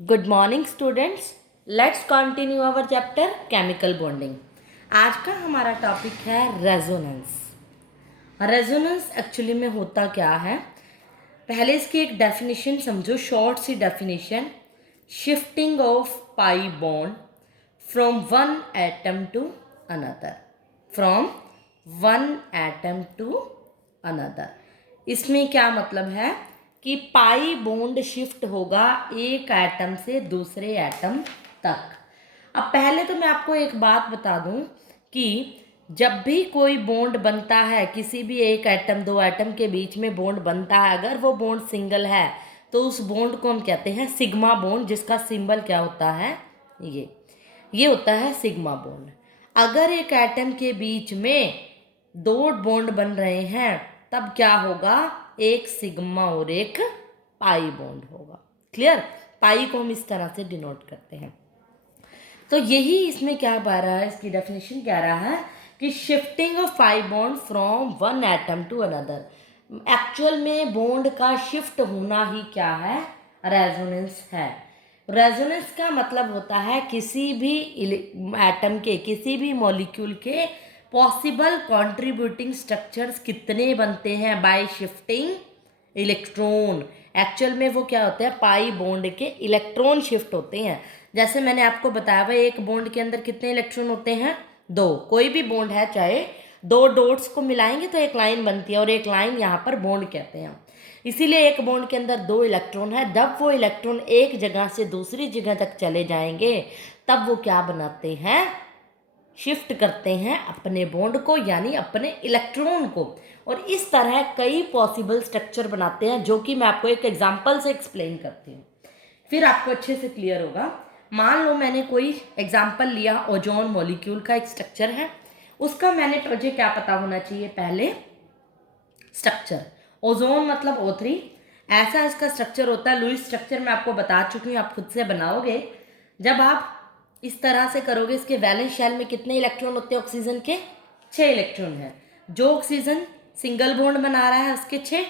Good morning students. Let's continue our chapter chemical bonding. आज का हमारा टॉपिक है रेजोनेंस। रेजोनेंस एक्चुअली में होता क्या है, पहले इसकी एक डेफिनेशन समझो, शॉर्ट सी definition. Shifting of pi bond from one atom to another, from one atom to another. इसमें क्या मतलब है कि पाई बॉन्ड शिफ्ट होगा एक एटम से दूसरे एटम तक। अब पहले तो मैं आपको एक बात बता दूं कि जब भी कोई बॉन्ड बनता है, किसी भी एक एटम दो एटम के बीच में बॉन्ड बनता है, अगर वो बॉन्ड सिंगल है तो उस बॉन्ड को हम कहते हैं सिग्मा बॉन्ड, जिसका सिंबल क्या होता है, ये होता है सिग्मा बॉन्ड। अगर एक एटम के बीच में दो बॉन्ड बन रहे हैं तब क्या होगा, एक सिग्मा और एक पाई बॉन्ड होगा। क्लियर? पाई को हम इस तरह से डिनोट करते हैं। तो यही इसमें क्या पा रहा है, इसकी डेफिनेशन क्या रहा है कि shifting of pi bond from one atom to another. Actual में बॉन्ड का शिफ्ट होना ही क्या है, रेजोनेंस है। रेजोनेंस का मतलब होता है किसी भी एटम के, किसी भी मॉलिक्यूल के पॉसिबल कंट्रीब्यूटिंग स्ट्रक्चर्स कितने बनते हैं बाय शिफ्टिंग इलेक्ट्रॉन। एक्चुअल में वो क्या होते हैं, पाई बॉन्ड के इलेक्ट्रॉन शिफ्ट होते हैं। जैसे मैंने आपको बताया भाई, एक बॉन्ड के अंदर कितने इलेक्ट्रॉन होते हैं, दो। कोई भी बॉन्ड है, चाहे दो डॉट्स को मिलाएंगे तो एक लाइन बनती है, और एक लाइन यहाँ पर बॉन्ड कहते हैं। इसीलिए एक बॉन्ड के अंदर दो इलेक्ट्रॉन है, जब वो इलेक्ट्रॉन एक जगह से दूसरी जगह तक चले जाएंगे तब वो क्या बनाते हैं, शिफ्ट करते हैं अपने बॉन्ड को, यानी अपने इलेक्ट्रॉन को। और इस तरह कई पॉसिबल स्ट्रक्चर बनाते हैं, जो कि मैं आपको एक एग्जांपल से एक्सप्लेन करती हूँ, फिर आपको अच्छे से क्लियर होगा। मान लो मैंने कोई एग्जांपल लिया, ओजोन मॉलिक्यूल का एक स्ट्रक्चर है, उसका मैंने, मुझे क्या पता होना चाहिए पहले, स्ट्रक्चर। ओजोन मतलब O3, ऐसा इसका स्ट्रक्चर होता है। लुईस स्ट्रक्चर मैं आपको बता चुकी हूँ, आप खुद से बनाओगे। जब आप इस तरह से करोगे, इसके वैलेंस शेल में कितने इलेक्ट्रॉन होते हैं ऑक्सीजन के, 6 इलेक्ट्रॉन है। जो ऑक्सीजन सिंगल बॉन्ड बना रहा है उसके 6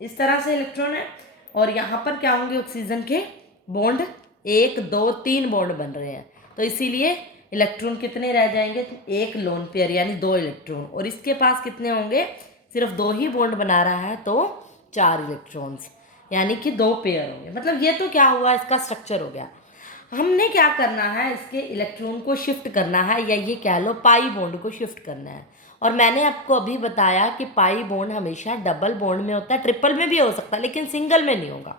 इस तरह से इलेक्ट्रॉन है, और यहाँ पर क्या होंगे, ऑक्सीजन के बॉन्ड 1 2 3 बॉन्ड बन रहे हैं, तो इसीलिए इलेक्ट्रॉन कितने रह जाएंगे, एक लोन पेयर यानी 2 इलेक्ट्रॉन। और इसके पास कितने होंगे, सिर्फ 2 ही बॉन्ड बना रहा है तो 4 इलेक्ट्रॉन्स, यानी कि 2 पेयर होंगे। मतलब ये तो क्या हुआ, इसका स्ट्रक्चर हो गया। हमने क्या करना है, इसके इलेक्ट्रॉन को शिफ्ट करना है, या ये कह लो पाई बॉन्ड को शिफ्ट करना है। और मैंने आपको अभी बताया कि पाई बॉन्ड हमेशा डबल बॉन्ड में होता है, ट्रिपल में भी हो सकता है, लेकिन सिंगल में नहीं होगा।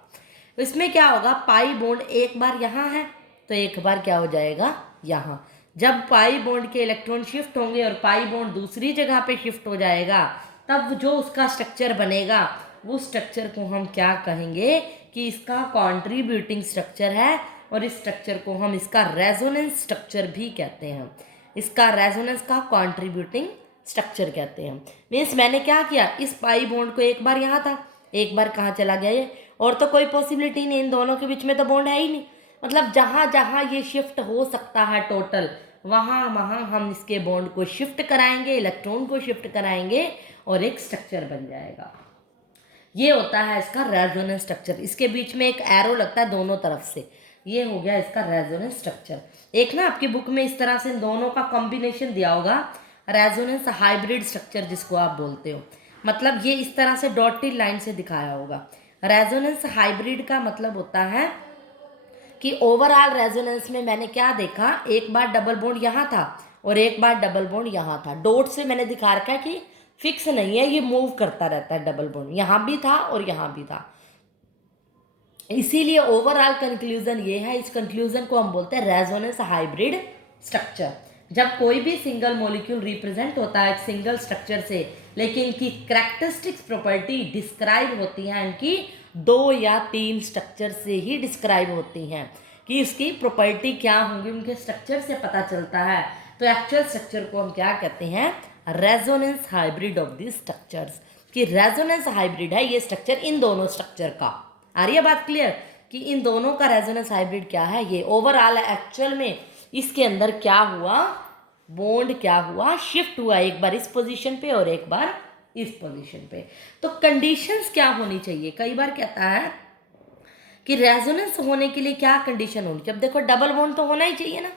इसमें क्या होगा, पाई बॉन्ड एक बार यहाँ है तो एक बार क्या हो जाएगा, यहाँ। जब पाई बॉन्ड के इलेक्ट्रॉन शिफ्ट होंगे और पाई बॉन्ड दूसरी जगह पे शिफ्ट हो जाएगा, तब जो उसका स्ट्रक्चर बनेगा, वो स्ट्रक्चर को हम क्या कहेंगे कि इसका कॉन्ट्रीब्यूटिंग स्ट्रक्चर है, और इस स्ट्रक्चर को हम इसका रेजोनेंस स्ट्रक्चर भी कहते हैं। इसका रेजोनेंस का कॉन्ट्रीब्यूटिंग स्ट्रक्चर कहते हैं। मीन्स मैंने क्या किया, इस पाई बॉन्ड को एक बार यहाँ था, एक बार कहाँ चला गया ये, और तो कोई पॉसिबिलिटी नहीं, इन दोनों के बीच में तो बॉन्ड है ही नहीं। मतलब जहाँ जहाँ ये शिफ्ट हो सकता है टोटल, वहाँ वहाँ हम इसके बॉन्ड को शिफ्ट कराएंगे, इलेक्ट्रॉन को शिफ्ट कराएंगे, और एक स्ट्रक्चर बन जाएगा। ये होता है इसका रेजोनेंस स्ट्रक्चर। इसके बीच में एक एरो लगता है दोनों तरफ से, ये हो गया इसका रेजोनेंस स्ट्रक्चर। एक ना आपकी बुक में इस तरह से इन दोनों का कॉम्बिनेशन दिया होगा, रेजोनेंस हाइब्रिड स्ट्रक्चर जिसको आप बोलते हो। मतलब ये इस तरह से डॉटेड लाइन से दिखाया होगा। रेजोनेंस हाइब्रिड का मतलब होता है कि ओवरऑल रेजोनेंस में मैंने क्या देखा, एक बार डबल बॉन्ड यहाँ था और एक बार डबल बॉन्ड यहाँ था। डॉट से मैंने दिखा रखा है कि फिक्स नहीं है, ये मूव करता रहता है। डबल बॉन्ड यहाँ भी था और यहाँ भी था, इसीलिए ओवरऑल कंक्लूजन ये है। इस कंक्लूजन को हम बोलते हैं रेजोनेंस हाइब्रिड स्ट्रक्चर। जब कोई भी सिंगल मॉलिक्यूल रिप्रेजेंट होता है एक सिंगल स्ट्रक्चर से, लेकिन इनकी कैरेक्टरिस्टिक्स प्रॉपर्टी डिस्क्राइब होती हैं, इनकी 2 या 3 स्ट्रक्चर से ही डिस्क्राइब होती हैं कि इसकी प्रॉपर्टी क्या होंगी, उनके स्ट्रक्चर से पता चलता है। तो एक्चुअल स्ट्रक्चर को हम क्या कहते हैं, resonance hybrid of the structures. कि रेजोनेंस हाइब्रिड है ये स्ट्रक्चर इन दोनों स्ट्रक्चर का। आ रही है बात क्लियर कि इन दोनों का रेजोनेंस हाइब्रिड क्या है, ये ओवरऑल एक्चुअल में इसके अंदर क्या हुआ, बॉन्ड क्या हुआ, शिफ्ट हुआ, एक बार इस पोजीशन पे और एक बार इस पोजीशन पे। तो कंडीशंस क्या होनी चाहिए, कई बार कहता है कि रेजोनेंस होने के लिए क्या कंडीशन होनी चाहिए। अब देखो डबल बॉन्ड तो होना ही चाहिए ना,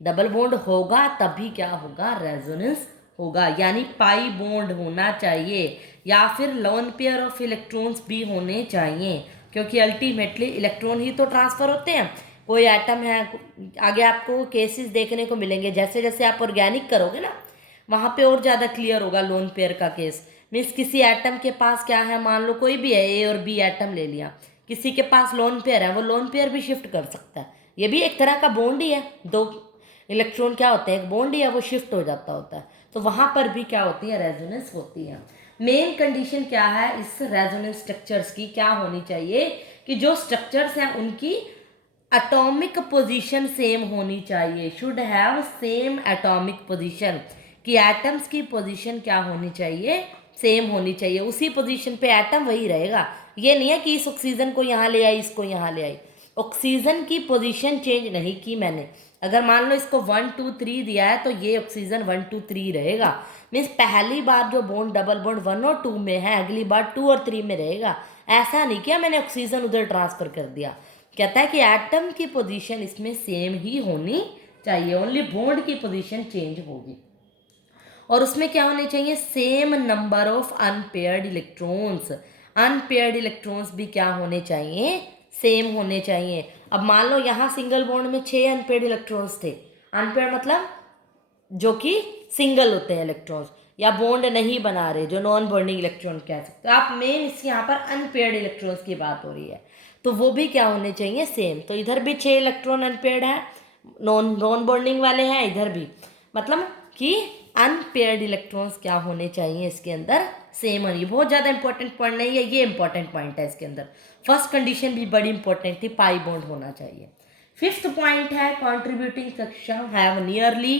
डबल बॉन्ड होगा तभी क्या होगा, रेजोनेंस होगा, यानी पाई बॉन्ड होना चाहिए या फिर लोन पेयर ऑफ इलेक्ट्रॉन्स भी होने चाहिए, क्योंकि अल्टीमेटली इलेक्ट्रॉन ही तो ट्रांसफर होते हैं। कोई एटम है, आगे आपको केसेस देखने को मिलेंगे, जैसे जैसे आप ऑर्गेनिक करोगे ना वहाँ पे और ज़्यादा क्लियर होगा लोन पेयर का केस। मीन्स किसी एटम के पास क्या है, मान लो कोई भी है, ए और बी एटम ले लिया, किसी के पास लोन पेयर है, वो लोन पेयर भी शिफ्ट कर सकता है। ये भी एक तरह का बॉन्ड ही है, दो इलेक्ट्रॉन क्या होते हैं, एक बॉन्ड ही है, वो शिफ्ट हो जाता होता है। तो वहाँ पर भी क्या होती है, रेजोनेंस होती है। मेन कंडीशन क्या है इस रेजोनेंस स्ट्रक्चर्स की, क्या होनी चाहिए कि जो स्ट्रक्चर्स हैं उनकी एटॉमिक पोजीशन सेम होनी चाहिए, should have same atomic position, कि एटम्स की पोजीशन क्या होनी चाहिए, सेम होनी चाहिए, उसी पोजीशन पे एटम वही रहेगा। ये नहीं है कि इस ऑक्सीजन को यहाँ ले आई, इसको यहाँ ले आई, ऑक्सीजन की पोजीशन चेंज नहीं की मैंने। अगर मान लो इसको 1 2 3 दिया है तो ये ऑक्सीजन 1 2 3 रहेगा। मीन्स पहली बार जो बॉन्ड डबल बॉन्ड 1 और 2 में है, अगली बार 2 और 3 में रहेगा। ऐसा नहीं किया मैंने ऑक्सीजन उधर ट्रांसफर कर दिया। कहता है कि एटम की पोजीशन इसमें सेम ही होनी चाहिए, ओनली बॉन्ड की पोजीशन चेंज होगी। और उसमें क्या होने चाहिए, same number of unpaired electrons, unpaired electrons भी क्या होने चाहिए, सेम होने चाहिए। अब मान लो यहाँ सिंगल बॉन्ड में 6 अनपेयर्ड इलेक्ट्रॉन्स थे, अनपेयर्ड मतलब जो कि सिंगल होते हैं इलेक्ट्रॉन्स, या बॉन्ड नहीं बना रहे, जो नॉन बॉन्डिंग इलेक्ट्रॉन कह सकते हो आप। मेन इस यहाँ पर अनपेयर्ड इलेक्ट्रॉन्स की बात हो रही है, तो वो भी क्या होने चाहिए, सेम। तो इधर भी 6 इलेक्ट्रॉन अनपेयर्ड है, नॉन नॉन बॉन्डिंग वाले हैं, इधर भी, मतलब कि अनपेयर्ड इलेक्ट्रॉन्स क्या होने चाहिए इसके अंदर, सेम होनी। बहुत ज़्यादा इंपॉर्टेंट पॉइंट नहीं है, ये इंपॉर्टेंट पॉइंट है इसके अंदर। फर्स्ट कंडीशन भी बड़ी इंपॉर्टेंट थी, पाई बॉन्ड होना चाहिए। फिफ्थ पॉइंट है contributing section have nearly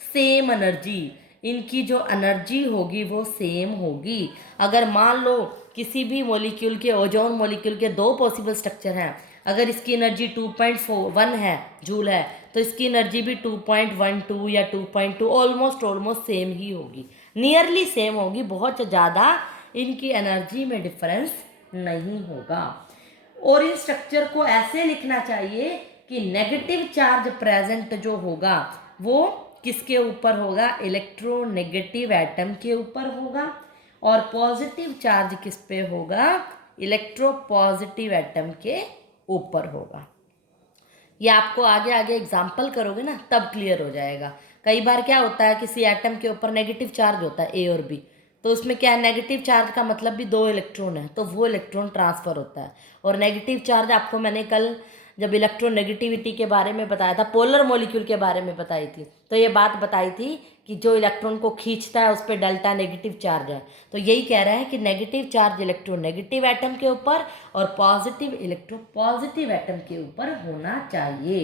same energy, इनकी जो एनर्जी होगी वो सेम होगी। अगर मान लो किसी भी मॉलिक्यूल के, ओजोन मॉलिक्यूल के 2 पॉसिबल स्ट्रक्चर हैं, अगर इसकी एनर्जी 2.41 है जूल है, तो इसकी एनर्जी भी 2.12 या 2.2 ऑलमोस्ट सेम ही होगी, नियरली सेम होगी, बहुत ज़्यादा इनकी एनर्जी में डिफरेंस नहीं होगा। और इस स्ट्रक्चर को ऐसे लिखना चाहिए कि नेगेटिव चार्ज प्रेजेंट जो होगा वो किसके ऊपर होगा, इलेक्ट्रोनेगेटिव एटम के ऊपर होगा, और पॉजिटिव चार्ज किस पे होगा, इलेक्ट्रोपॉजिटिव एटम के ऊपर होगा। ये आपको आगे आगे एग्जाम्पल करोगे ना तब क्लियर हो जाएगा। कई बार क्या होता है, किसी एटम के ऊपर नेगेटिव चार्ज होता है, ए और बी, तो उसमें क्या है, नेगेटिव चार्ज का मतलब भी 2 इलेक्ट्रॉन है, तो वो इलेक्ट्रॉन ट्रांसफर होता है। और नेगेटिव चार्ज आपको मैंने कल जब इलेक्ट्रोनेगेटिविटी के बारे में बताया था, पोलर मॉलिक्यूल के बारे में बताई थी, तो ये बात बताई थी कि जो इलेक्ट्रॉन को खींचता है उस पर डेल्टा नेगेटिव चार्ज है। तो यही कह रहा है कि नेगेटिव चार्ज इलेक्ट्रोनेगेटिव एटम के ऊपर और पॉजिटिव इलेक्ट्रोपॉजिटिव एटम के ऊपर होना चाहिए।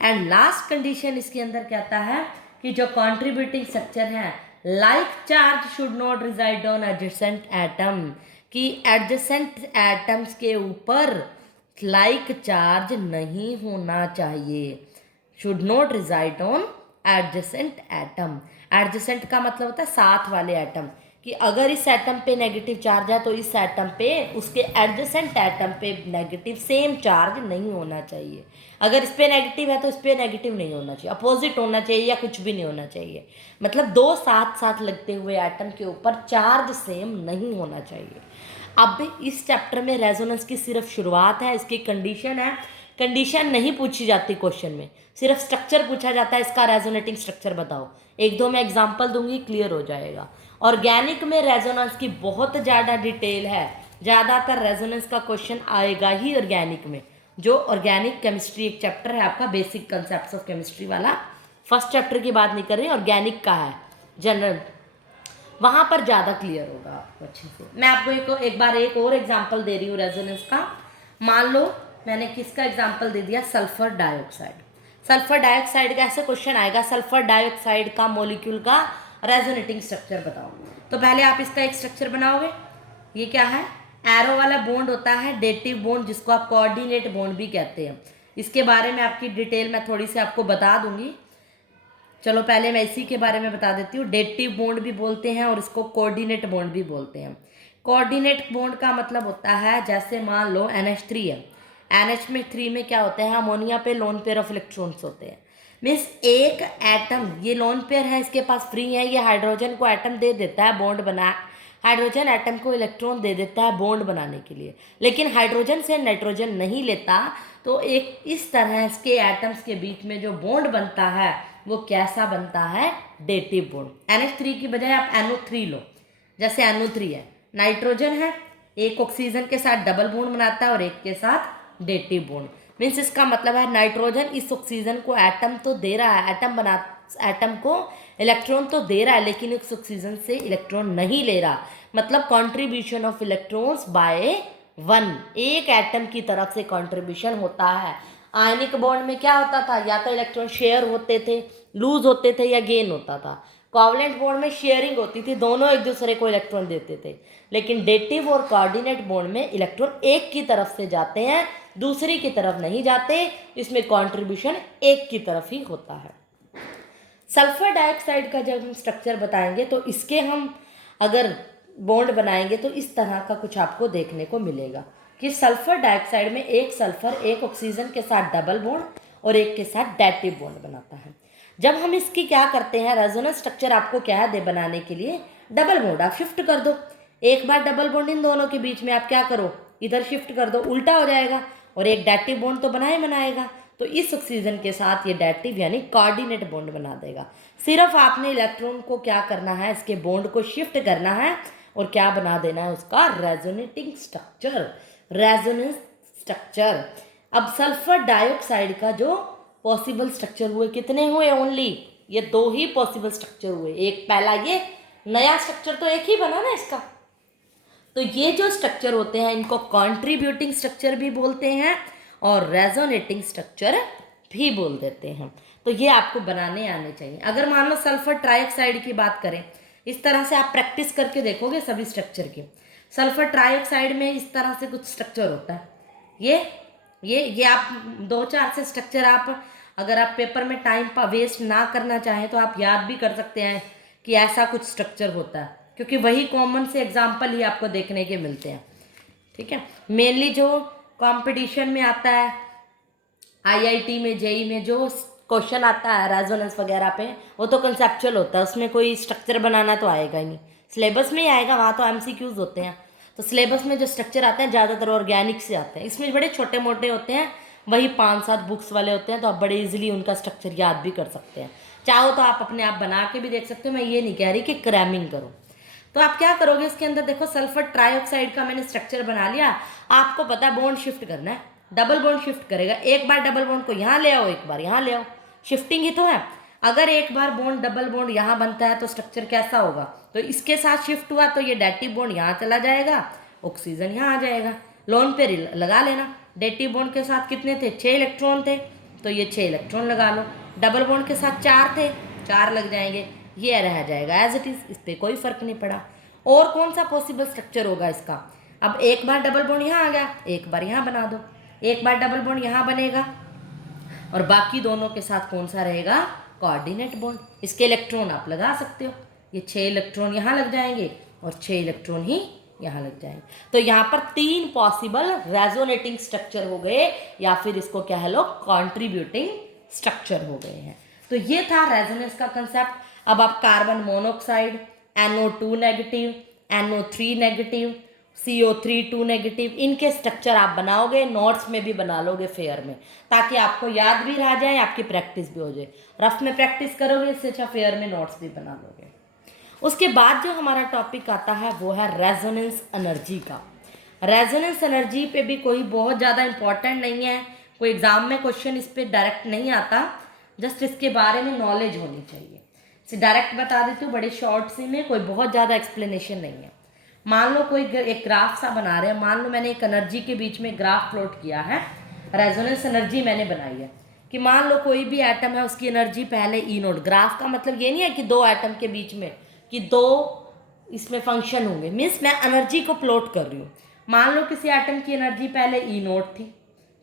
एंड लास्ट कंडीशन इसके अंदर कहता है कि जो कॉन्ट्रीब्यूटिंग स्ट्रक्चर है, like charge should not reside on adjacent atom, कि एडजेसेंट एटम्स के ऊपर लाइक चार्ज नहीं होना चाहिए, should not reside on adjacent atom. Adjacent का मतलब होता है साथ वाले एटम, कि अगर इस एटम पे नेगेटिव चार्ज है तो इस एटम पे, उसके एडजेसेंट एटम पे नेगेटिव सेम चार्ज नहीं होना चाहिए। अगर इस पे नेगेटिव है तो इस पे नेगेटिव नहीं होना चाहिए, अपोजिट होना चाहिए या कुछ भी नहीं होना चाहिए। मतलब 2 साथ साथ लगते हुए एटम के ऊपर चार्ज सेम नहीं होना चाहिए। अब इस चैप्टर में रेजोनेंस की सिर्फ शुरुआत है, इसकी कंडीशन है, कंडीशन नहीं पूछी जाती क्वेश्चन में, सिर्फ स्ट्रक्चर पूछा जाता है, इसका रेजोनेटिंग स्ट्रक्चर बताओ। 1-2 मैं एग्जांपल दूंगी, क्लियर हो जाएगा। ऑर्गेनिक में रेजोनेंस की बहुत ज़्यादा डिटेल है, ज़्यादातर रेजोनेंस का क्वेश्चन आएगा ही ऑर्गेनिक में। जो ऑर्गेनिक केमिस्ट्री एक चैप्टर है आपका, बेसिक कंसेप्ट ऑफ केमिस्ट्री वाला, फर्स्ट चैप्टर की बात नहीं कर रही, ऑर्गेनिक का है जनरल, वहाँ पर ज़्यादा क्लियर होगा आपको अच्छे से। मैं आपको एक बार एक और एग्जांपल दे रही हूँ रेजोनेंस का। मान लो मैंने किसका एग्जांपल दे दिया, सल्फर डाइऑक्साइड। सल्फर डाइऑक्साइड का ऐसे क्वेश्चन आएगा, सल्फर डाइऑक्साइड का मॉलिक्यूल का रेजोनेटिंग स्ट्रक्चर बताओ। तो पहले आप इसका एक स्ट्रक्चर बनाओगे। ये क्या है, एरो वाला बॉन्ड होता है डेटिव बॉन्ड, जिसको आप कोऑर्डिनेट बॉन्ड भी कहते हैं। इसके बारे में आपकी डिटेल मैं थोड़ी सी आपको बता दूंगी। चलो पहले मैं इसी के बारे में बता देती हूँ। डेटिव बॉन्ड भी बोलते हैं और इसको कोऑर्डिनेट बॉन्ड भी बोलते हैं। कोऑर्डिनेट बॉन्ड का मतलब होता है, जैसे मान लो NH3 है, NH में 3 में क्या होते हैं, अमोनिया पे लोन पेयर ऑफ इलेक्ट्रॉन्स होते हैं। मीन्स एक एटम, ये लोन पेयर है, इसके पास फ्री है, ये हाइड्रोजन को एटम दे देता है बॉन्ड बना, हाइड्रोजन एटम को इलेक्ट्रॉन दे देता है बॉन्ड बनाने के लिए, लेकिन हाइड्रोजन से नाइट्रोजन नहीं लेता। तो एक इस तरह के एटम्स के बीच में जो बॉन्ड बनता है वो कैसा बनता है, डेटिव बॉन्ड। NH3 की बजाय आप NO3 लो, जैसे NO3 है, नाइट्रोजन है, एक ऑक्सीजन के साथ डबल बॉन्ड बनाता है और एक के साथ डेटिव बॉन्ड। मीन्स इसका मतलब है नाइट्रोजन इस ऑक्सीजन को एटम तो दे रहा है, एटम को इलेक्ट्रॉन तो दे रहा है, लेकिन इस ऑक्सीजन से इलेक्ट्रॉन नहीं ले रहा। मतलब कॉन्ट्रीब्यूशन ऑफ इलेक्ट्रॉन्स बाय 1, एक एटम की तरफ से कॉन्ट्रीब्यूशन होता है। आयनिक बॉन्ड में क्या होता था, या तो इलेक्ट्रॉन शेयर होते थे, लूज होते थे, या गेन होता था। कोवलेंट बॉन्ड में शेयरिंग होती थी, दोनों एक दूसरे को इलेक्ट्रॉन देते थे। लेकिन डेटिव और कोऑर्डिनेट बॉन्ड में इलेक्ट्रॉन एक की तरफ से जाते हैं, दूसरी की तरफ नहीं जाते, इसमें कंट्रीब्यूशन एक की तरफ ही होता है। सल्फर डाइऑक्साइड का जब हम स्ट्रक्चर बताएंगे तो इसके हम अगर बॉन्ड बनाएंगे तो इस तरह का कुछ आपको देखने को मिलेगा कि सल्फर डाइऑक्साइड में एक सल्फर एक ऑक्सीजन के साथ डबल बॉन्ड और एक के साथ डेटिव बॉन्ड बनाता है। जब हम इसकी क्या करते हैं, रेजोनेंस स्ट्रक्चर आपको क्या है दे बनाने के लिए, डबल बॉन्ड आप शिफ्ट कर दो, एक बार डबल बॉन्ड इन दोनों के बीच में आप क्या करो, इधर शिफ्ट कर दो, उल्टा हो जाएगा, और एक डेटिव बॉन्ड तो बनाएगा। तो इस ऑक्सीजन के साथ ये डेटिव यानी कोऑर्डिनेट बॉन्ड बना देगा। सिर्फ आपने इलेक्ट्रॉन को क्या करना है, इसके बॉन्ड को शिफ्ट करना है और क्या बना देना है, उसका रेजोनेटिंग स्ट्रक्चर, रेजोनेंस स्ट्रक्चर। अब सल्फर डाइऑक्साइड का जो पॉसिबल स्ट्रक्चर हुए कितने हुए, ओनली ये 2 ही पॉसिबल स्ट्रक्चर हुए। एक पहला, ये नया स्ट्रक्चर तो एक ही बना ना इसका। तो ये जो स्ट्रक्चर होते हैं इनको कॉन्ट्रीब्यूटिंग स्ट्रक्चर भी बोलते हैं और रेजोनेटिंग स्ट्रक्चर भी बोल देते हैं। तो ये आपको बनाने आने चाहिए। अगर मान लो सल्फर ट्राइऑक्साइड की बात करें, इस तरह से आप प्रैक्टिस करके देखोगे सभी स्ट्रक्चर की। सल्फर ट्राइऑक्साइड में इस तरह से कुछ स्ट्रक्चर होता है। ये आप 2-4 से स्ट्रक्चर आप अगर आप पेपर में टाइम वेस्ट ना करना चाहें तो आप याद भी कर सकते हैं कि ऐसा कुछ स्ट्रक्चर होता है, क्योंकि वही कॉमन से एग्जाम्पल ही आपको देखने के मिलते हैं। ठीक है, मेनली जो कंपटीशन में आता है, IIT में, JEE में जो क्वेश्चन आता है रेजोनेंस वगैरह पे, वो तो कंसेप्चुअल होता है, उसमें कोई स्ट्रक्चर बनाना तो आएगा ही नहीं। सिलेबस में ही आएगा, वहाँ तो MCQs होते हैं। तो सिलेबस में जो स्ट्रक्चर आते हैं ज़्यादातर ऑर्गेनिक से आते हैं, इसमें बड़े छोटे मोटे होते हैं, वही 5-7 बुक्स वाले होते हैं, तो आप बड़े इजीली उनका स्ट्रक्चर याद भी कर सकते हैं। चाहो तो आप अपने आप बना के भी देख सकते हो, मैं ये नहीं कह रही कि क्रैमिंग करो। तो आप क्या करोगे, इसके अंदर देखो सल्फर ट्राइऑक्साइड का मैंने स्ट्रक्चर बना लिया। आपको पता है बॉन्ड शिफ्ट करना है, डबल बॉन्ड शिफ्ट करेगा, एक बार डबल बॉन्ड को यहाँ ले आओ, एक बार यहाँ ले आओ, शिफ्टिंग ही तो है। अगर एक बार बॉन्ड डबल बॉन्ड यहाँ बनता है तो स्ट्रक्चर कैसा होगा, तो इसके साथ शिफ्ट हुआ तो ये डेटिव बॉन्ड यहाँ चला जाएगा, ऑक्सीजन यहाँ आ जाएगा। लोन पे लगा लेना, डेटिव बॉन्ड के साथ कितने थे, 6 इलेक्ट्रॉन थे, तो ये 6 इलेक्ट्रॉन लगा लो। डबल बॉन्ड के साथ 4 थे, 4 लग जाएंगे, ये रह जाएगा एज इट इज़, इस पर कोई फर्क नहीं पड़ा। और कौन सा पॉसिबल स्ट्रक्चर होगा इसका, अब एक बार डबल बॉन्ड यहाँ आ गया, एक बार यहाँ बना दो, एक बार डबल बॉन्ड यहाँ बनेगा और बाकी दोनों के साथ कौन सा रहेगा, कोऑर्डिनेट बॉन्ड। इसके इलेक्ट्रॉन आप लगा सकते हो, ये 6 इलेक्ट्रॉन यहाँ लग जाएंगे और 6 इलेक्ट्रॉन ही यहाँ लग जाएंगे। तो यहाँ पर 3 पॉसिबल रेजोनेटिंग स्ट्रक्चर हो गए, या फिर इसको क्या लो कॉन्ट्रीब्यूटिंग स्ट्रक्चर हो गए हैं। तो ये था रेजोनेंस का कंसेप्ट। अब आप carbon monoxide, NO2 negative, NO3 negative, CO3 2 negative, इनके स्ट्रक्चर आप बनाओगे, नोट्स में भी बना लोगे फेयर में, ताकि आपको याद भी रह जाए, आपकी प्रैक्टिस भी हो जाए। रफ में प्रैक्टिस करोगे, इससे अच्छा फेयर में नोट्स भी बना लोगे। उसके बाद जो हमारा टॉपिक आता है वो है रेजोनेंस एनर्जी का। रेजोनेंस एनर्जी पे भी कोई बहुत ज़्यादा इंपॉर्टेंट नहीं है, कोई एग्ज़ाम में क्वेश्चन इस पर डायरेक्ट नहीं आता, जस्ट इसके बारे में नॉलेज होनी चाहिए। इसे डायरेक्ट बता देती हूँ बड़े शॉर्ट सी में, कोई बहुत ज़्यादा एक्सप्लेनेशन नहीं है। मान लो कोई एक ग्राफ सा बना रहे हैं, मान लो मैंने एक एनर्जी के बीच में ग्राफ प्लॉट किया है, रेजोनेंस एनर्जी मैंने बनाई है कि मान लो कोई भी एटम है उसकी एनर्जी पहले E0। ग्राफ का मतलब ये नहीं है कि 2 एटम के बीच में कि 2 इसमें फंक्शन होंगे, मीन्स मैं एनर्जी को प्लॉट कर रही हूँ। मान लो किसी एटम की एनर्जी पहले E0 थी,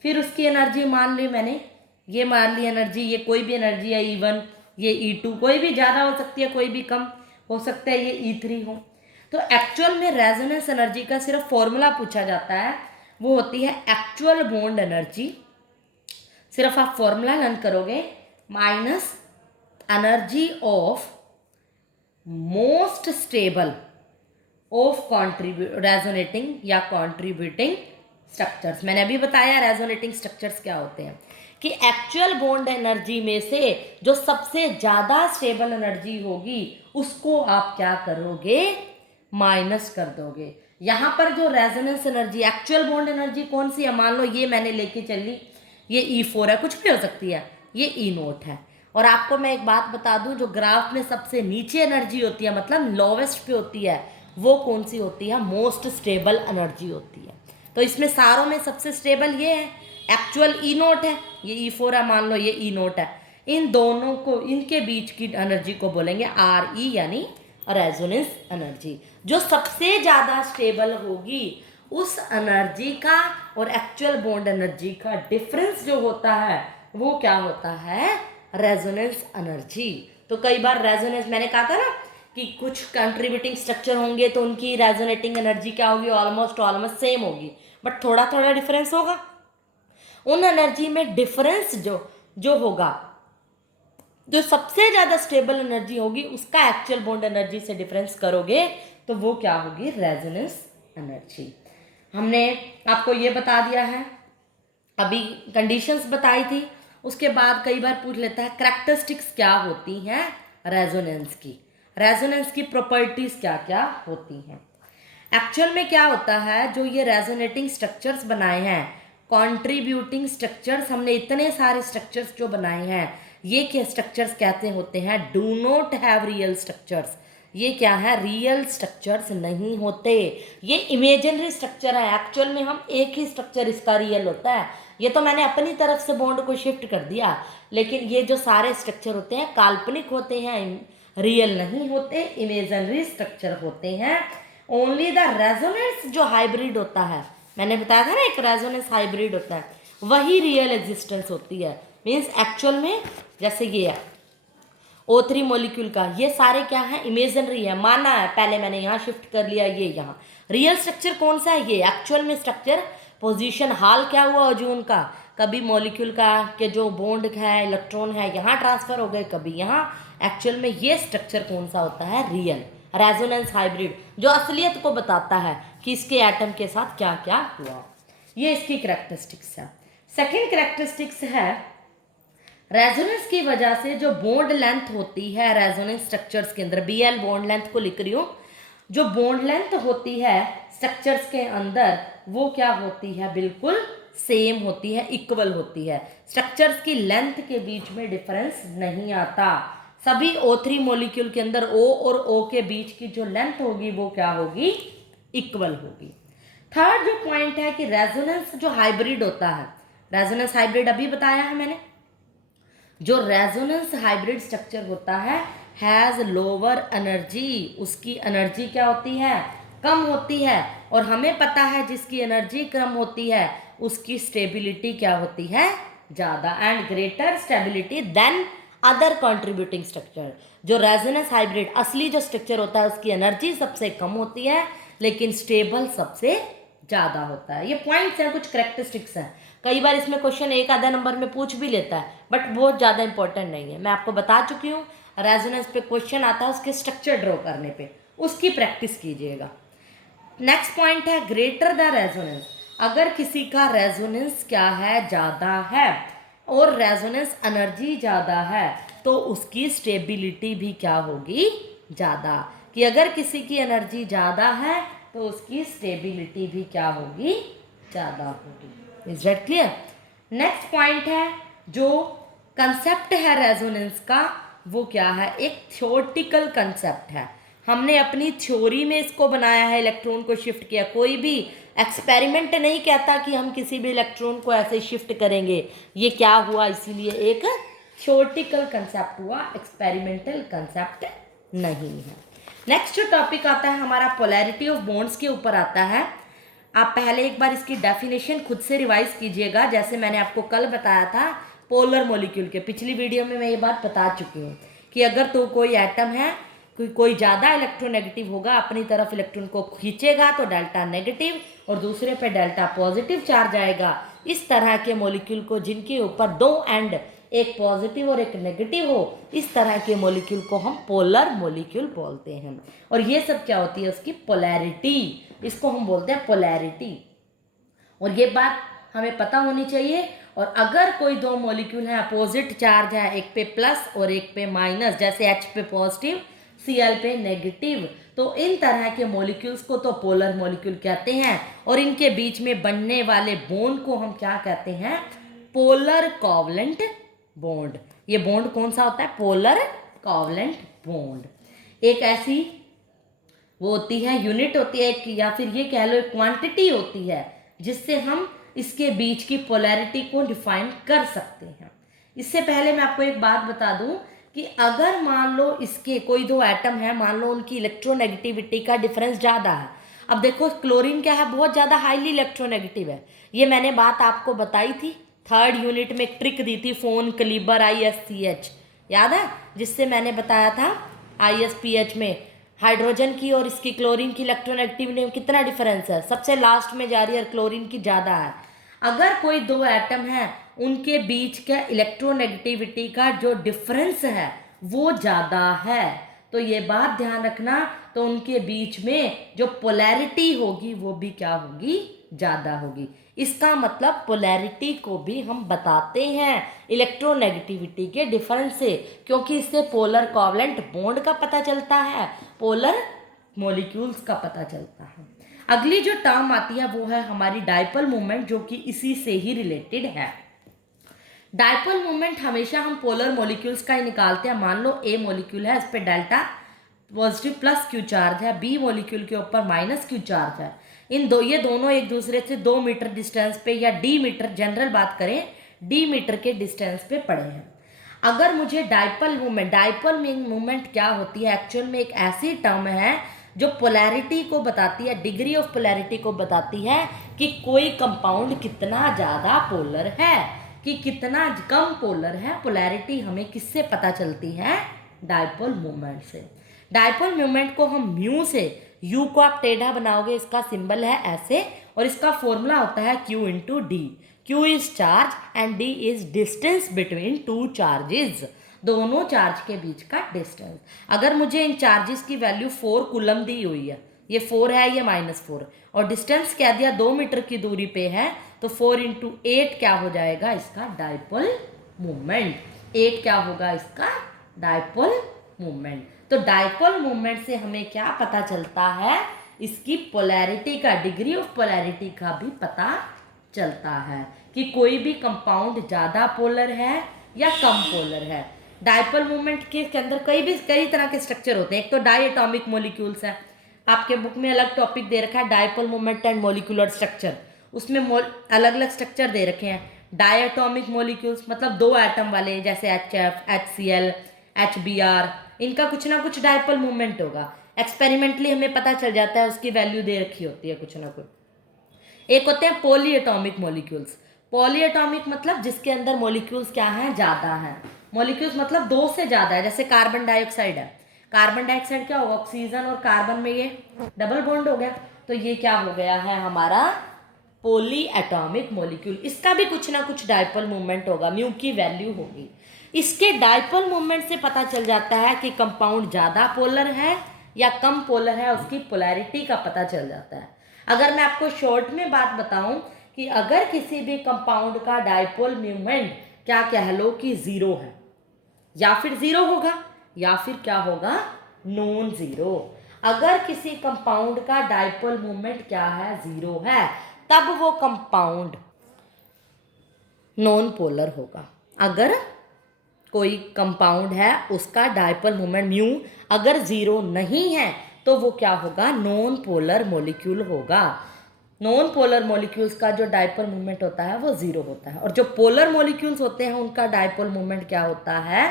फिर उसकी एनर्जी मान ली मैंने, ये मान ली एनर्जी, ये कोई भी एनर्जी है E1, ये E2, कोई भी ज़्यादा हो सकती है, कोई भी कम हो सकता है, ये E3 हो। तो एक्चुअल में रेजोनेंस एनर्जी का सिर्फ फॉर्मूला पूछा जाता है, वो होती है एक्चुअल बॉन्ड एनर्जी, सिर्फ आप फॉर्मूला लर्न करोगे, minus energy of most stable of resonating या कॉन्ट्रीब्यूटिंग स्ट्रक्चर्स। मैंने अभी बताया रेजोनेटिंग स्ट्रक्चर्स क्या होते हैं, कि एक्चुअल बॉन्ड एनर्जी में से जो सबसे ज़्यादा स्टेबल एनर्जी होगी उसको आप क्या करोगे, माइनस कर दोगे। यहाँ पर जो resonance energy, actual bond energy कौन सी है, मान लो ये मैंने लेके चली, ये E4 है, कुछ भी हो सकती है, ये E0 है। और आपको मैं एक बात बता दूं, जो ग्राफ में सबसे नीचे एनर्जी होती है, मतलब लोवेस्ट पे होती है, वो कौन सी होती है, मोस्ट स्टेबल एनर्जी होती है। तो इसमें सारों में सबसे स्टेबल ये है, एक्चुअल E0 है, ये E4 है, मान लो ये E0 है, इन दोनों को, इनके बीच की एनर्जी को बोलेंगे RE, यानी रेजोनेंस एनर्जी। जो सबसे ज़्यादा स्टेबल होगी उस एनर्जी का और एक्चुअल बॉन्ड एनर्जी का डिफरेंस जो होता है वो क्या होता है, रेजोनेंस एनर्जी। तो कई बार रेजोनेंस, मैंने कहा था ना कि कुछ कंट्रीब्यूटिंग स्ट्रक्चर होंगे तो उनकी रेजोनेटिंग एनर्जी क्या होगी, ऑलमोस्ट सेम होगी, बट थोड़ा थोड़ा डिफरेंस होगा। उन एनर्जी में डिफरेंस जो होगा, जो सबसे ज़्यादा स्टेबल एनर्जी होगी उसका एक्चुअल बॉन्ड एनर्जी से डिफरेंस करोगे तो वो क्या होगी, रेजोनेंस एनर्जी। हमने आपको ये बता दिया है, अभी कंडीशंस बताई थी, उसके बाद कई बार पूछ लेता है करैक्टरिस्टिक्स क्या होती हैं रेजोनेंस की, रेजोनेंस की प्रॉपर्टीज क्या क्या होती हैं। एक्चुअल में क्या होता है, जो ये रेजोनेटिंग स्ट्रक्चर्स बनाए हैं, कॉन्ट्रीब्यूटिंग स्ट्रक्चर्स, हमने इतने सारे स्ट्रक्चर्स जो बनाए हैं, ये क्या स्ट्रक्चर्स कहते होते हैं, do not have real structures. ये क्या है, रियल स्ट्रक्चर्स नहीं होते, ये इमेजिनरी स्ट्रक्चर है। एक्चुअल में हम एक ही स्ट्रक्चर इसका रियल होता है, ये तो मैंने अपनी तरफ से बॉन्ड को शिफ्ट कर दिया, लेकिन ये जो सारे स्ट्रक्चर होते हैं काल्पनिक होते हैं, रियल नहीं होते, इमेजिनरी स्ट्रक्चर होते हैं। ओनली द रेजोनेंस जो हाइब्रिड होता है, मैंने बताया था ना एक रेजोनेंस हाइब्रिड होता है, वही रियल एग्जिस्टेंस होती है। मीन्स एक्चुअल में जैसे ये है O3 मॉलिक्यूल का, ये सारे क्या है, इमेजिनरी है, माना है, पहले मैंने यहाँ शिफ्ट कर लिया, ये यहाँ। रियल स्ट्रक्चर कौन सा है, ये एक्चुअल में स्ट्रक्चर पोजीशन हाल क्या हुआ ओजोन का, कभी मॉलिक्यूल का के जो बॉन्ड है, इलेक्ट्रॉन है, यहाँ ट्रांसफर हो गए, कभी यहाँ। एक्चुअल में ये स्ट्रक्चर कौन सा होता है, रियल रेजोनेंस हाइब्रिड, जो असलियत को बताता है कि इसके एटम के साथ क्या क्या हुआ। ये इसकी करैक्टरिस्टिक्स है। सेकेंड करैक्टरिस्टिक्स है, रेजोनेंस की वजह से जो बॉन्ड लेंथ होती है रेजोनेंस स्ट्रक्चर्स के अंदर, Bl बॉन्ड लेंथ को लिख रही हूँ, जो बॉन्ड लेंथ होती है स्ट्रक्चर्स के अंदर वो क्या होती है, बिल्कुल सेम होती है, इक्वल होती है। स्ट्रक्चर्स की लेंथ के बीच में डिफरेंस नहीं आता। सभी O3 मॉलिक्यूल के अंदर O और O के बीच की जो लेंथ होगी वो क्या होगी, इक्वल होगी। थर्ड जो पॉइंट है कि रेजोनेंस जो हाइब्रिड होता है, रेजोनेंस हाइब्रिड अभी बताया है मैंने, जो रेजोनेंस हाइब्रिड स्ट्रक्चर होता है हैज़ लोअर एनर्जी, उसकी एनर्जी क्या होती है, कम होती है। और हमें पता है जिसकी एनर्जी कम होती है उसकी स्टेबिलिटी क्या होती है, ज़्यादा, and greater stability than other contributing structure. जो रेजोनेंस हाइब्रिड असली जो स्ट्रक्चर होता है उसकी एनर्जी सबसे कम होती है लेकिन स्टेबल सबसे ज़्यादा होता है। ये पॉइंट्स हैं, कुछ करेक्टरिस्टिक्स हैं। कई बार इसमें क्वेश्चन एक आधा नंबर में पूछ भी लेता है, बट बहुत ज़्यादा इंपॉर्टेंट नहीं है। मैं आपको बता चुकी हूँ, रेजोनेंस पे क्वेश्चन आता है उसके स्ट्रक्चर ड्रॉ करने पे, उसकी प्रैक्टिस कीजिएगा। नेक्स्ट पॉइंट है ग्रेटर द रेजोनेंस। अगर किसी का रेजोनेंस क्या है, ज़्यादा है, और रेजोनेंस एनर्जी ज़्यादा है, तो उसकी स्टेबिलिटी भी क्या होगी, ज़्यादा। कि अगर किसी की एनर्जी ज़्यादा है तो उसकी स्टेबिलिटी भी क्या होगी, ज़्यादा होगी। Is that clear. Next point है, जो कंसेप्ट है रेजोनेंस का वो क्या है, एक थ्योरेटिकल कंसेप्ट है। हमने अपनी थ्योरी में इसको बनाया है, इलेक्ट्रॉन को शिफ्ट किया। कोई भी एक्सपेरिमेंट नहीं कहता कि हम किसी भी इलेक्ट्रॉन को ऐसे शिफ्ट करेंगे, ये क्या हुआ, इसीलिए एक थ्योरेटिकल कंसेप्ट हुआ, एक्सपेरिमेंटल कंसेप्ट नहीं है। नेक्स्ट जो टॉपिक आता है हमारा पोलैरिटी ऑफ बॉन्ड्स के ऊपर आता है। आप पहले एक बार इसकी डेफिनेशन खुद से रिवाइज कीजिएगा, जैसे मैंने आपको कल बताया था पोलर मॉलिक्यूल के, पिछली वीडियो में मैं ये बात बता चुकी हूँ कि अगर तो कोई एटम है, कोई ज़्यादा इलेक्ट्रोनेगेटिव होगा, अपनी तरफ इलेक्ट्रॉन को खींचेगा तो डेल्टा नेगेटिव, और दूसरे पे डेल्टा पॉजिटिव चार्ज आएगा, इस तरह के मॉलिक्यूल को जिनके ऊपर दो एंड, एक पॉजिटिव और एक नेगेटिव हो, इस तरह के मॉलिक्यूल को हम पोलर मॉलिक्यूल बोलते हैं। और ये सब क्या होती है, उसकी पोलैरिटी, इसको हम बोलते हैं पोलैरिटी। और ये बात हमें पता होनी चाहिए। और अगर कोई दो मॉलिक्यूल है, अपोजिट चार्ज है, एक पे प्लस और एक पे माइनस, जैसे H पे पॉजिटिव, Cl पे नेगेटिव, तो इन तरह के मॉलिक्यूल्स को तो पोलर मॉलिक्यूल कहते हैं। और इनके बीच में बनने वाले बॉन्ड को हम क्या कहते हैं, पोलर कोवलेंट बॉन्ड। ये बॉन्ड कौन सा होता है, पोलर कोवलेंट बॉन्ड। एक ऐसी वो होती है, यूनिट होती है एक, या फिर ये कह लो एक क्वांटिटी होती है, जिससे हम इसके बीच की पोलैरिटी को डिफाइन कर सकते हैं। इससे पहले मैं आपको एक बात बता दूं कि अगर मान लो इसके कोई दो एटम है, मान लो उनकी इलेक्ट्रोनेगेटिविटी का डिफरेंस ज़्यादा है। अब देखो क्लोरीन क्या है, बहुत ज़्यादा हाईली इलेक्ट्रोनेगेटिव है। ये मैंने बात आपको बताई थी, थर्ड यूनिट में एक ट्रिक दी थी, फोन क्लीबर ISCH, याद है, जिससे मैंने बताया था ISPH में हाइड्रोजन की और इसकी क्लोरीन की इलेक्ट्रोनेगेटिविटी में कितना डिफरेंस है, सबसे लास्ट में जा रही है, क्लोरीन की ज़्यादा है। अगर कोई दो एटम है, उनके बीच का इलेक्ट्रोनेगेटिविटी का जो डिफरेंस है वो ज़्यादा है, तो ये बात ध्यान रखना, तो उनके बीच में जो पोलैरिटी होगी वो भी क्या होगी, ज़्यादा होगी। इसका मतलब पोलैरिटी को भी हम बताते हैं इलेक्ट्रोनेगेटिविटी के डिफरेंस से, क्योंकि इससे पोलर कोवलेंट बॉन्ड का पता चलता है, पोलर मॉलिक्यूल्स का पता चलता है। अगली जो टर्म आती है वो है हमारी डाइपोल मोमेंट, जो कि इसी से ही रिलेटेड है। डाइपोल मोमेंट हमेशा हम पोलर मॉलिक्यूल्स का ही निकालते हैं। मान लो ए मॉलिक्यूल है, इस पर delta positive plus Q charge है, बी मॉलिक्यूल के ऊपर माइनस क्यू चार्ज है। ये दोनों एक दूसरे से 2 मीटर डिस्टेंस पे, या डी मीटर, जनरल बात करें डी मीटर के डिस्टेंस पे पड़े हैं। अगर मुझे डाइपोल मोमेंट क्या होती है, एक्चुअल में एक ऐसी टर्म है जो पोलैरिटी को बताती है, डिग्री ऑफ पोलैरिटी को बताती है कि कोई कंपाउंड कितना ज़्यादा पोलर है कि कितना कम पोलर है। पोलैरिटी हमें किससे पता चलती है, डाइपोल मोमेंट से। डाइपोल मोमेंट को हम म्यू से, यू को आप टेढ़ा बनाओगे, इसका सिंबल है ऐसे, और इसका फॉर्मूला होता है Q into D. Q is charge and D is distance between two charges, दोनों चार्ज के बीच का डिस्टेंस। अगर मुझे इन चार्जेस की वैल्यू 4 कूलम दी हुई है, ये 4 है, ये -4, और डिस्टेंस क्या दिया, 2 मीटर की दूरी पे है, तो 4 इंटू 8 क्या हो जाएगा, इसका डाइपोल मोमेंट। 8 क्या होगा इसका डाइपोल मोमेंट। तो डाइपोल मोमेंट से हमें क्या पता चलता है, इसकी पोलैरिटी का, डिग्री ऑफ पोलैरिटी का भी पता चलता है कि कोई भी कंपाउंड ज़्यादा पोलर है या कम पोलर है। डाइपोल मोमेंट के अंदर कई तरह के स्ट्रक्चर होते हैं। एक तो डाई एटॉमिक मॉलिक्यूल्स है, आपके बुक में अलग टॉपिक दे रखा है dipole moment and molecular structure, उसमें अलग अलग स्ट्रक्चर दे रखे हैं। डाई एटॉमिक मॉलिक्यूल्स मतलब 2 एटम वाले, जैसे HF, HCl, HBr, इनका कुछ ना कुछ डाइपोल मोमेंट होगा। एक्सपेरिमेंटली हमें पता चल जाता है, उसकी वैल्यू दे रखी होती है कुछ ना कुछ। एक होते हैं poly atomic molecules. Poly atomic मतलब जिसके अंदर मॉलिक्यूल्स क्या हैं, ज़्यादा हैं। मॉलिक्यूल्स मतलब 2 से ज़्यादा है, जैसे कार्बन डाइऑक्साइड है। कार्बन डाइऑक्साइड क्या होगा, ऑक्सीजन और कार्बन में ये डबल बॉन्ड हो गया, तो ये क्या हो गया है हमारा पॉली एटॉमिक मॉलिक्यूल। इसका भी कुछ ना कुछ डाइपोल मोमेंट होगा, म्यू की वैल्यू होगी। इसके डाइपोल मोमेंट से पता चल जाता है कि कंपाउंड ज़्यादा पोलर है या कम पोलर है, उसकी पोलैरिटी का पता चल जाता है। अगर मैं आपको शॉर्ट में बात बताऊं कि अगर किसी भी कंपाउंड का डाइपोल मोमेंट क्या कह लो कि 0 है, या फिर 0 होगा, या फिर क्या होगा, नॉन ज़ीरो। अगर किसी कंपाउंड का डाइपोल मोमेंट क्या है, 0 है, तब वो कंपाउंड नॉन पोलर होगा। अगर कोई कंपाउंड है उसका डाइपोल मोमेंट म्यू अगर 0 नहीं है, तो वो क्या होगा, नॉन पोलर मॉलिक्यूल होगा। नॉन पोलर मॉलिक्यूल्स का जो डाइपोल मोमेंट होता है वो 0 होता है, और जो पोलर मॉलिक्यूल्स होते हैं उनका डाइपोल मोमेंट क्या होता है,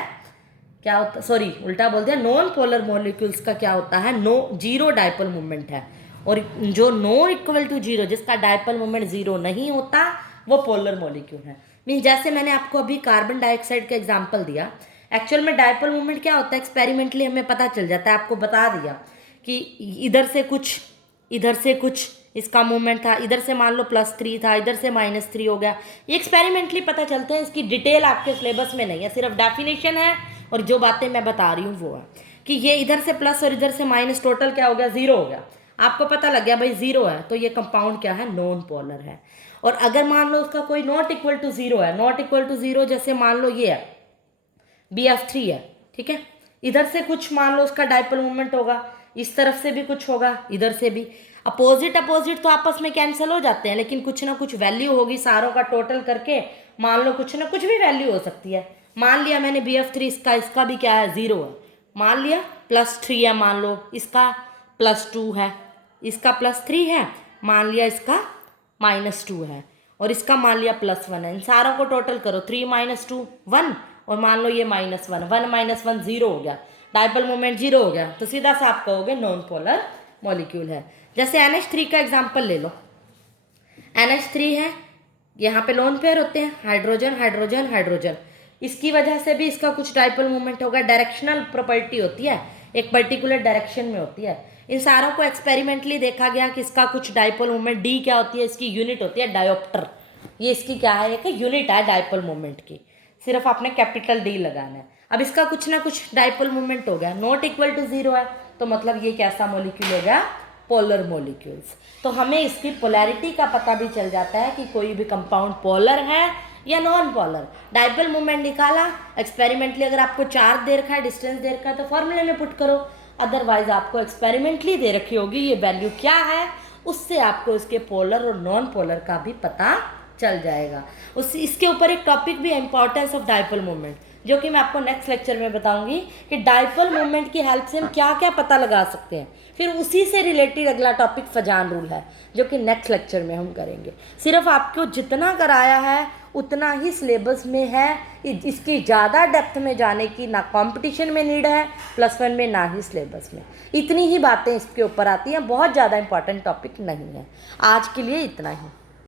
उल्टा बोल दिया, नॉन पोलर मॉलिक्यूल्स का क्या होता है, 0 डाइपोल मोमेंट है। और जो नो इक्वल टू 0, जिसका डाइपोल मोमेंट 0 नहीं होता, वो पोलर मॉलिक्यूल है। मीन जैसे मैंने आपको अभी कार्बन डाइऑक्साइड का एग्जांपल दिया, एक्चुअल में डाइपोल मोमेंट क्या होता है, एक्सपेरिमेंटली हमें पता चल जाता है। आपको बता दिया कि इधर से कुछ, इधर से कुछ, इसका मूवमेंट था, इधर से मान लो +3 था, इधर से -3 हो गया। ये एक्सपेरिमेंटली पता चलते हैं, इसकी डिटेल आपके सिलेबस में नहीं है, सिर्फ डेफिनेशन है और जो बातें मैं बता रही हूँ वो है कि ये इधर से प्लस और इधर से माइनस टोटल क्या हो गया, 0 हो गया। आपको पता लग गया भाई 0 है, तो ये कंपाउंड क्या है, नॉन पोलर है। और अगर मान लो उसका कोई नॉट इक्वल टू 0 है, नॉट इक्वल टू 0 जैसे मान लो ये है BF3 है, ठीक है, इधर से कुछ मान लो उसका डाइपोल मोमेंट होगा, इस तरफ से भी कुछ होगा, इधर से भी। अपोजिट अपोजिट तो आपस में कैंसिल हो जाते हैं, लेकिन कुछ ना कुछ वैल्यू होगी, सारों का टोटल करके मान लो कुछ ना कुछ भी वैल्यू हो सकती है। मान लिया मैंने BF3 इसका भी क्या है, 0 है, मान लिया +3 है, मान लो इसका +2 है, इसका +3 है, मान लिया इसका -2 है, और इसका मान लिया +1 है। इन सारों को टोटल करो, 3 - 2 1, और मान लो ये -1, 1 - 1 0 हो गया, डाइपोल मोमेंट 0 हो गया, तो सीधा सा आप कहोगे नॉन पोलर मॉलिक्यूल है। जैसे NH3 का एग्जांपल ले लो, NH3 है, यहाँ पे लोन पेयर होते हैं, हाइड्रोजन हाइड्रोजन हाइड्रोजन, इसकी वजह से भी इसका कुछ डाइपोल मोमेंट होगा, डायरेक्शनल प्रॉपर्टी होती है, एक पर्टिकुलर डायरेक्शन में होती है। इन सारों को एक्सपेरिमेंटली देखा गया कि इसका कुछ डाइपोल मोमेंट D क्या होती है, इसकी यूनिट होती है डायोप्टर, ये इसकी क्या है, एक यूनिट है डाइपोल मोमेंट की, सिर्फ आपने कैपिटल D लगाना है। अब इसका कुछ ना कुछ डाइपोल मोमेंट हो गया, नॉट इक्वल टू 0 है, तो मतलब ये कैसा मॉलिक्यूल हो गया, पोलर मॉलिक्यूल्स। तो हमें इसकी पोलैरिटी का पता भी चल जाता है कि कोई भी कंपाउंड पोलर है या नॉन पोलर। डाइपोल मोमेंट निकाला एक्सपेरिमेंटली, अगर आपको चार्ज दे रखा है, डिस्टेंस दे रखा है, तो फॉर्मूले में पुट करो, अदरवाइज आपको एक्सपेरिमेंटली दे रखी होगी ये वैल्यू क्या है, उससे आपको इसके पोलर और नॉन पोलर का भी पता चल जाएगा। इसके ऊपर एक टॉपिक भी है, इंपॉर्टेंस ऑफ डाइपोल मोमेंट, जो कि मैं आपको नेक्स्ट लेक्चर में बताऊंगी कि डाइपोल मोमेंट की हेल्प से हम क्या क्या पता लगा सकते हैं। फिर उसी से रिलेटेड अगला टॉपिक फजान रूल है, जो कि नेक्स्ट लेक्चर में हम करेंगे। सिर्फ आपको जितना कराया है उतना ही सिलेबस में है, इसकी ज़्यादा डेप्थ में जाने की ना कंपटीशन में नीड है, +1 में ना ही सिलेबस में। इतनी ही बातें इसके ऊपर आती हैं, बहुत ज़्यादा इंपॉर्टेंट टॉपिक नहीं है। आज के लिए इतना ही।